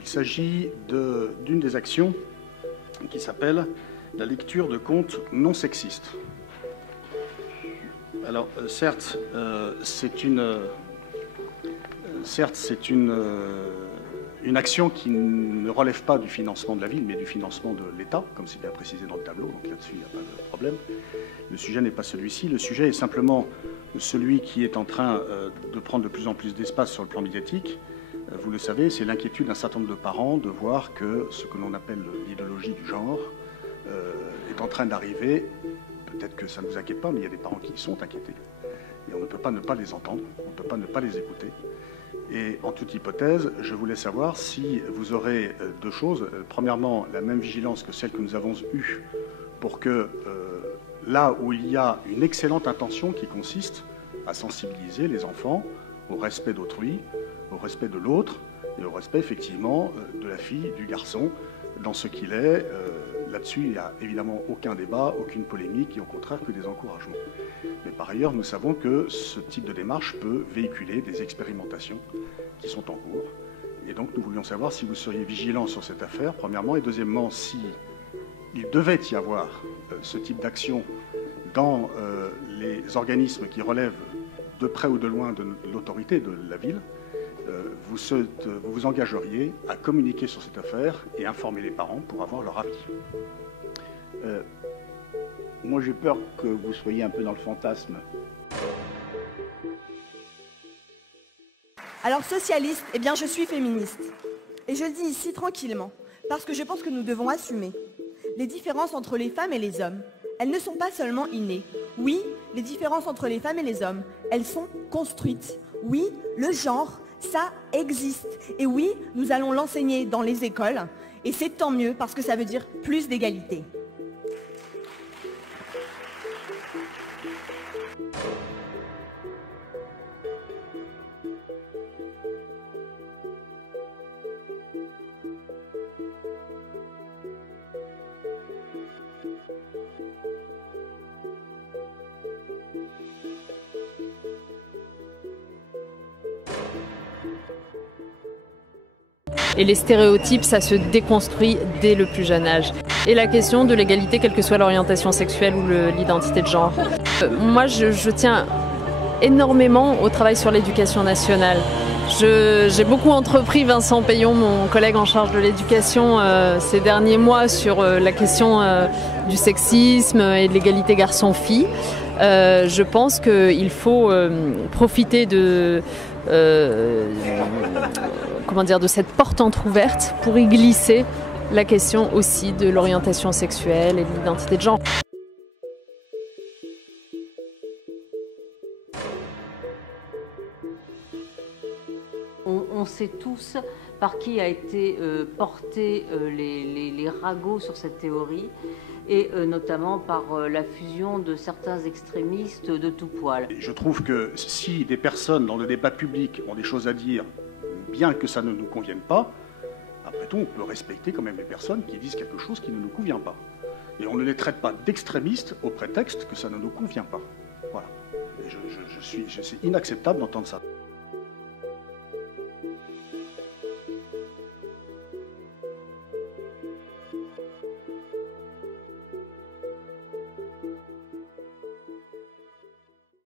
Il s'agit d'une des actions qui s'appelle la lecture de contes non sexistes. Alors, certes, c'est une action qui ne relève pas du financement de la ville, mais du financement de l'État, comme c'est bien précisé dans le tableau, donc là-dessus, il n'y a pas de problème. Le sujet n'est pas celui-ci. Le sujet est simplement celui qui est en train de prendre de plus en plus d'espace sur le plan médiatique. Vous le savez, c'est l'inquiétude d'un certain nombre de parents de voir que ce que l'on appelle l'idéologie du genre est en train d'arriver. Peut-être que ça ne vous inquiète pas, mais il y a des parents qui sont inquiétés. Et on ne peut pas ne pas les entendre, on ne peut pas ne pas les écouter. Et en toute hypothèse, je voulais savoir si vous aurez deux choses. Premièrement, la même vigilance que celle que nous avons eue pour que là où il y a une excellente intention qui consiste à sensibiliser les enfants au respect d'autrui, au respect de l'autre et au respect effectivement de la fille, du garçon, dans ce qu'il est. Là-dessus, il n'y a évidemment aucun débat, aucune polémique et au contraire que des encouragements. Mais par ailleurs, nous savons que ce type de démarche peut véhiculer des expérimentations qui sont en cours. Et donc nous voulions savoir si vous seriez vigilants sur cette affaire, premièrement, et deuxièmement, si il devait y avoir ce type d'action dans les organismes qui relèvent de près ou de loin de l'autorité de la ville, vous vous engageriez à communiquer sur cette affaire et informer les parents pour avoir leur avis. Moi, j'ai peur que vous soyez un peu dans le fantasme. Alors, socialiste, eh bien, je suis féministe. Et je le dis ici tranquillement, parce que je pense que nous devons assumer les différences entre les femmes et les hommes. Elles ne sont pas seulement innées. Oui, les différences entre les femmes et les hommes, elles sont construites. Oui, le genre, ça existe. Et oui, nous allons l'enseigner dans les écoles. Et c'est tant mieux, parce que ça veut dire plus d'égalité. Et les stéréotypes, ça se déconstruit dès le plus jeune âge. Et la question de l'égalité, quelle que soit l'orientation sexuelle ou l'identité de genre. Moi, je tiens énormément au travail sur l'éducation nationale. J'ai beaucoup entrepris, Vincent Payon, mon collègue en charge de l'éducation, ces derniers mois sur la question du sexisme et de l'égalité garçon-fille. Je pense qu'il faut profiter de cette porte entrouverte pour y glisser la question aussi de l'orientation sexuelle et de l'identité de genre. On sait tous par qui a été porté les ragots sur cette théorie et notamment par la fusion de certains extrémistes de tout poil. Je trouve que si des personnes dans le débat public ont des choses à dire, bien que ça ne nous convienne pas, après tout, on peut respecter quand même les personnes qui disent quelque chose qui ne nous convient pas. Et on ne les traite pas d'extrémistes au prétexte que ça ne nous convient pas. Voilà. C'est inacceptable d'entendre ça.